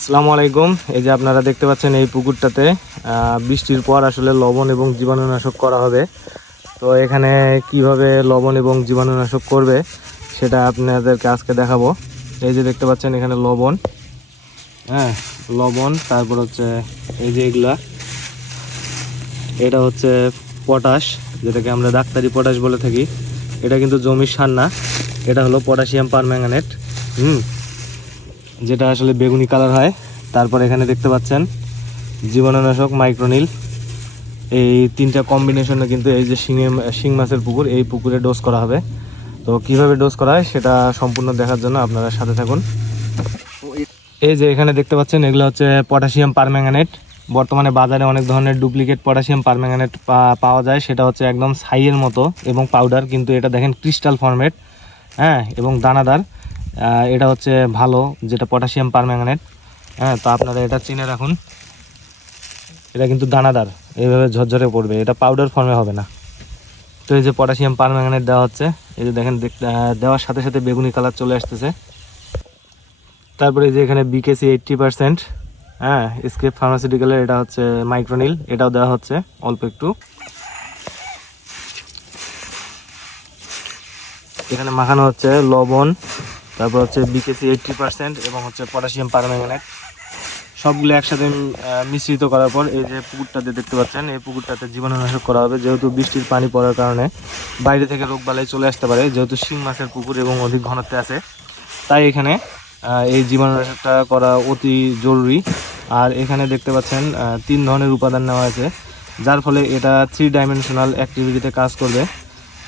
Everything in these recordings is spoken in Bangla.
আসসালামু আলাইকুম। এই যে আপনারা দেখতে পাচ্ছেন এই পুকুরটাতে বৃষ্টির পর আসলে লবণ এবং জীবাণুনাশক করা হবে। তো এখানে কিভাবে লবণ এবং জীবাণুনাশক করবে সেটা আপনাদেরকে আজকে দেখাবো। এই যে দেখতে পাচ্ছেন এখানে লবণ, হ্যাঁ লবণ, তারপর হচ্ছে এই যে এগুলা, এটা হচ্ছে পটাশ, যেটাকে আমরা ডাক্তারি পটাশ বলে থাকি। এটা কিন্তু জমির সার না, এটা হলো পটাশিয়াম পারম্যাঙ্গানেট, যেটা আসলে বেগুনি কালার হয়। তারপর এখানে দেখতে পাচ্ছেন জীবাণুনাশক মাইক্রোনিল। এই তিনটা কম্বিনেশনে কিন্তু এই যে শিং মাছের পুকুর, এই পুকুরে ডোজ করা হবে। তো কিভাবে ডোজ করা হয় সেটা সম্পূর্ণ দেখার জন্য আপনারা সাথে থাকুন। এই যে এখানে দেখতে পাচ্ছেন এগুলো হচ্ছে পটাশিয়াম পারম্যাঙ্গানেট। বর্তমানে বাজারে অনেক ধরনের ডুপ্লিকেট পটাশিয়াম পারম্যাঙ্গানেট পাওয়া যায়, সেটা হচ্ছে একদম ছাইয়ের মতো এবং পাউডার, কিন্তু এটা দেখেন ক্রিস্টাল ফরম্যাট, হ্যাঁ, এবং দানাদার। এটা হচ্ছে ভালো, যেটা পটাশিয়াম পারম্যাঙ্গানেট। হ্যাঁ, তো আপনারা এটা চিনে রাখুন। এটা কিন্তু দানাদার, এইভাবে ঝরঝরে পড়বে, এটা পাউডার ফর্মে হবে না। তো এই যে পটাশিয়াম পারম্যাঙ্গানেট দেওয়া হচ্ছে, এই যে দেখেন দেওয়ার সাথে সাথে বেগুনি কালার চলে আসতেছে। তারপরে এই যে এখানে বিকেসি 80%, হ্যাঁ, স্কেপ ফার্মাসিউটিক্যালের এটা হচ্ছে মাইক্রোনিল, এটাও দেওয়া হচ্ছে অল্প একটু। এখানে মাখানো হচ্ছে লবণ, তারপর হচ্ছে বিকেসি 80% এবং হচ্ছে পটাশিয়াম পারম্যাঙ্গানেট, সবগুলো একসাথে মিশ্রিত করার পর এই যে পুকুরটাতে দেখতে পাচ্ছেন, এই পুকুরটাতে জীবাণুনাশক করা হবে। যেহেতু বৃষ্টির পানি পড়ার কারণে বাইরে থেকে রোগবালাই চলে আসতে পারে, যেহেতু শিং মাছের পুকুর এবং অধিক ঘনত্বে আছে, তাই এখানে এই জীবাণুনাশকটা করা অতি জরুরি। আর এখানে দেখতে পাচ্ছেন 3 ধরনের উপাদান নেওয়া হয়েছে, যার ফলে এটা 3 ডাইমেনশনাল অ্যাক্টিভিটিতে কাজ করবে।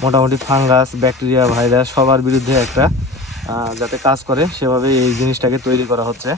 মোটামুটি ফাঙ্গাস, ব্যাকটেরিয়া, ভাইরাস সবার বিরুদ্ধে একটা যাতে কাজ করে সেভাবে এই জিনিসটাকে তৈরি করা হচ্ছে।